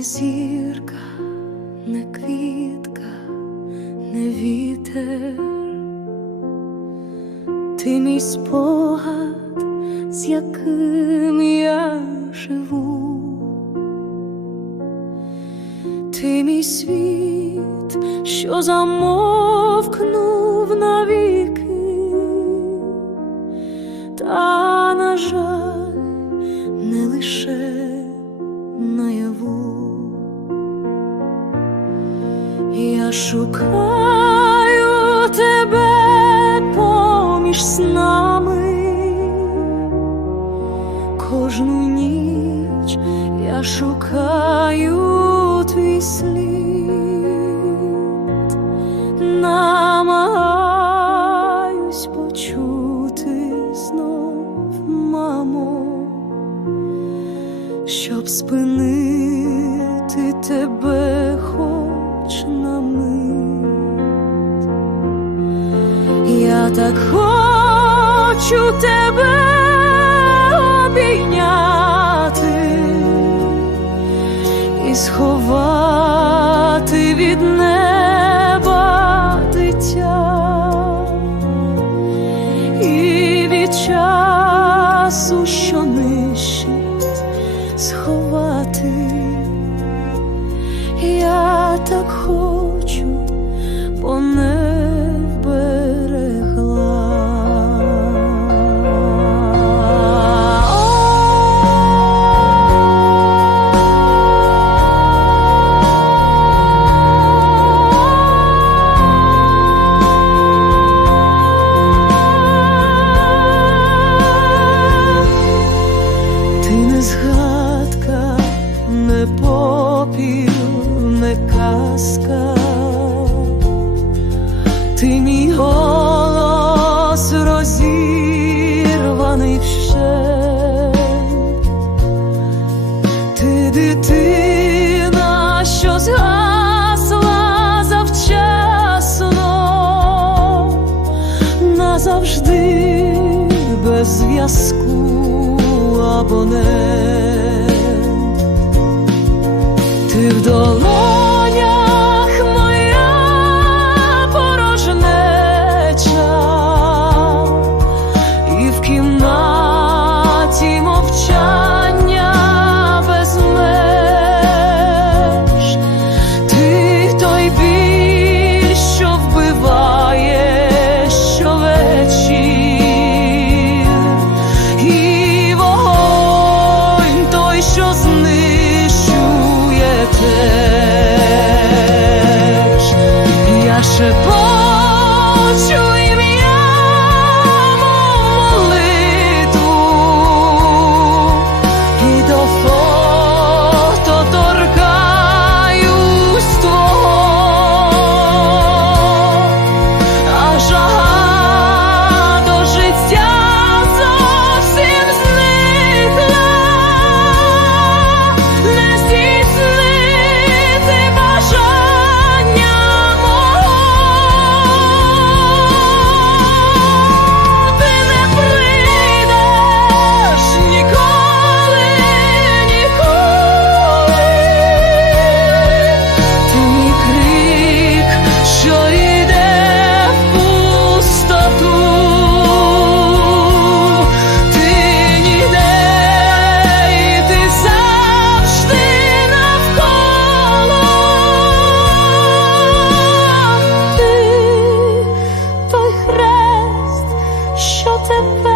Не зірка, не квітка, не вітер, ти мій спогад, з яким я живу, ти мій світ, що замовкнув навіки, Шукаю тебе поміж снами, кожну ніч я шукаю твій слід, намагаюсь почути знов, мамо щоб спинити тебе Так хочу тебе обійняти і сховати від неба дитя і від часу, що нищить, сховати. Я так хочу, згадка, не попіл, не казка, ти мій голос розірваний вщент. Ти дитина, що згасла завчасно, назавжди без зв'язку abone Tüv dolar want you to